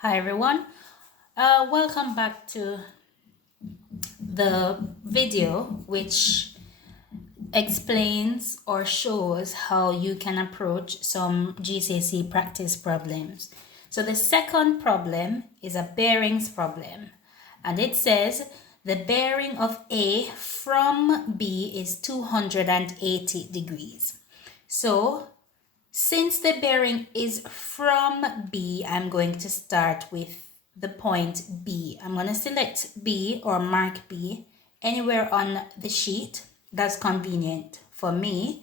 Hi everyone, welcome back to the video which explains or shows how you can approach some GCSE practice problems. So the second problem is a bearings problem, and it says the bearing of A from B is 280 degrees. So since the bearing is from B, I'm going to start with the point B. I'm going to select B or mark B anywhere on the sheet that's convenient for me.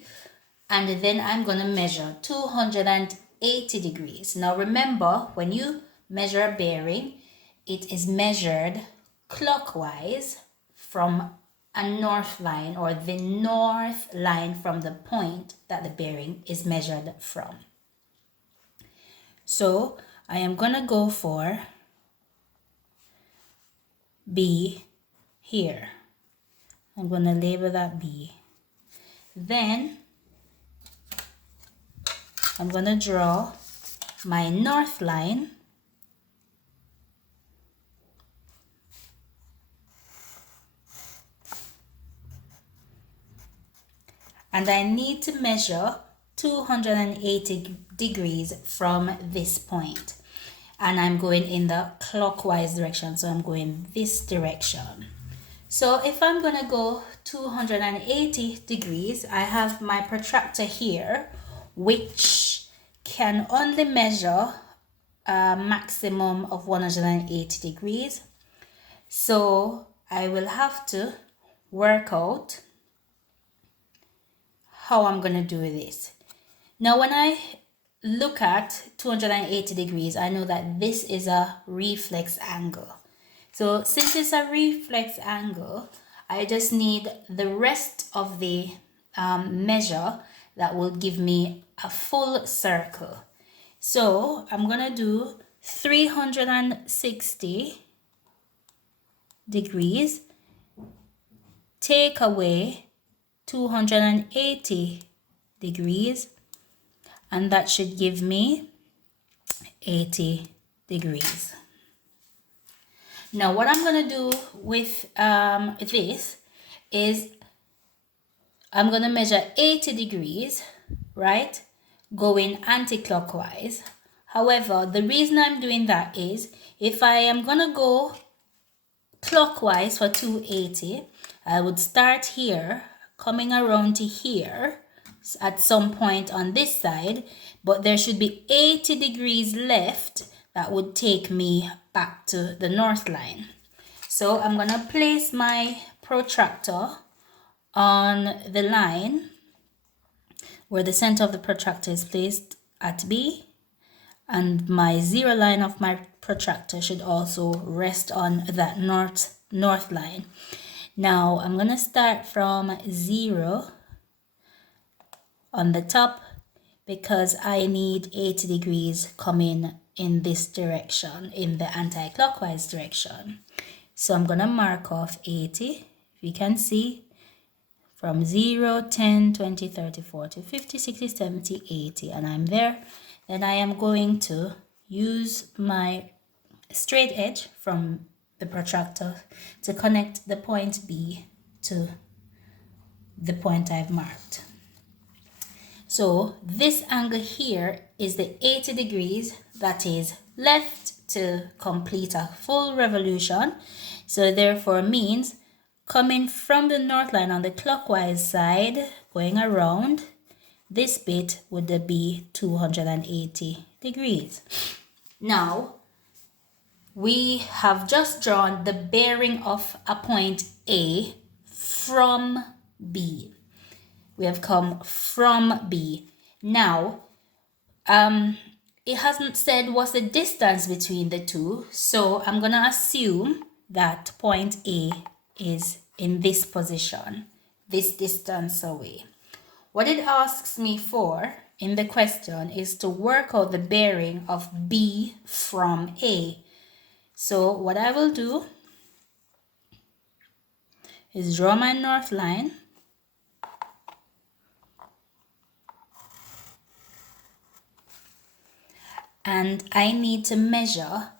And then I'm going to measure 280 degrees. Now remember, when you measure a bearing, it is measured clockwise from a north line, or the north line from the point that the bearing is measured from. So I am going to go for B here. I'm going to label that B. Then I'm going to draw my north line. And I need to measure 280 degrees from this point. And I'm going in the clockwise direction, so I'm going this direction. So if I'm going to go 280 degrees, I have my protractor here, which can only measure a maximum of 180 degrees. So I will have to work out how I'm going to do this. Now, when I look at 280 degrees, I know that this is a reflex angle. So since it's a reflex angle, I just need the rest of the measure that will give me a full circle. So I'm going to do 360 degrees, take away 280 degrees, and that should give me 80 degrees. Now what I'm going to do with this is I'm going to measure 80 degrees, right, going anti-clockwise. However, the reason I'm doing that is if I am going to go clockwise for 280, I would start here, coming around to here at some point on this side, but there should be 80 degrees left that would take me back to the north line. So I'm going to place my protractor on the line where the center of the protractor is placed at B, and my zero line of my protractor should also rest on that north line. Now I'm going to start from 0 on the top because I need 80 degrees coming in this direction, in the anti-clockwise direction. So I'm going to mark off 80. If you can see, from 0, 10, 20, 30, 40, 50, 60, 70, 80, and I'm there. Then I am going to use my straight edge from the protractor to connect the point B to the point I've marked. So this angle here is the 80 degrees that is left to complete a full revolution. So therefore means coming from the north line on the clockwise side, going around, this bit would be 280 degrees. Now, we have just drawn the bearing of a point A from B. We have come from B. Now, it hasn't said what's the distance between the two, so I'm going to assume that point A is in this position, this distance away. What it asks me for in the question is to work out the bearing of B from A. So what I will do is draw my north line, and I need to measure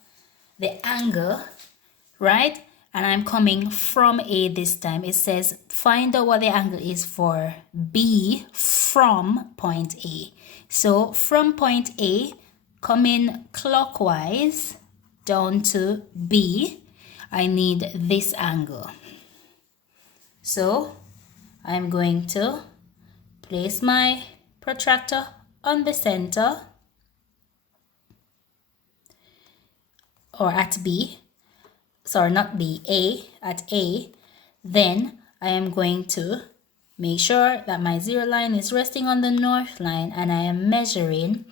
the angle, right? And I'm coming from A this time. It says find out what the angle is for B from point A. So from point A, coming clockwise down to B, I need this angle. So I'm going to place my protractor on the center, or at B, sorry, not B, A, at A. Then I am going to make sure that my zero line is resting on the north line, and I am measuring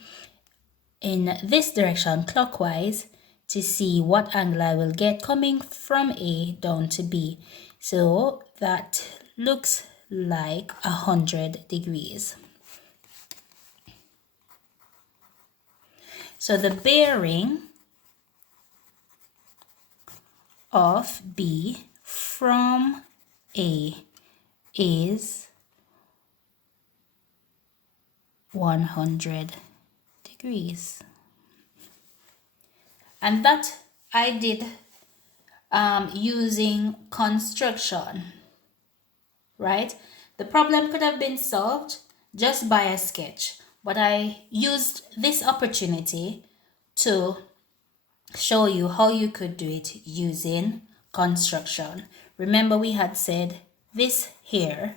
in this direction clockwise to see what angle I will get coming from A down to B. So that looks like 100 degrees. So the bearing of B from A is 100 degrees. And that I did using construction, right? The problem could have been solved just by a sketch, but I used this opportunity to show you how you could do it using construction. Remember, we had said this here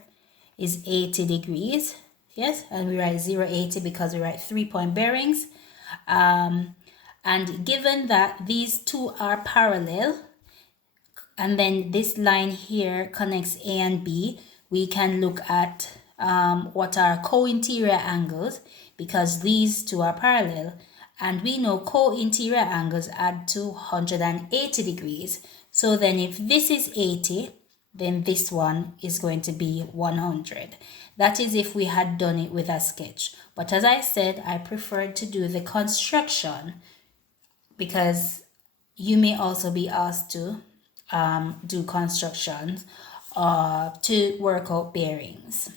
is 80 degrees, yes, and we write 0, 80 because we write 3-point bearings. And given that these two are parallel, and then this line here connects A and B, we can look at what are co-interior angles, because these two are parallel, and we know co-interior angles add to 180 degrees. So then if this is 80, then this one is going to be 100. That is if we had done it with a sketch. But as I said, I preferred to do the construction because you may also be asked to do constructions to work out bearings.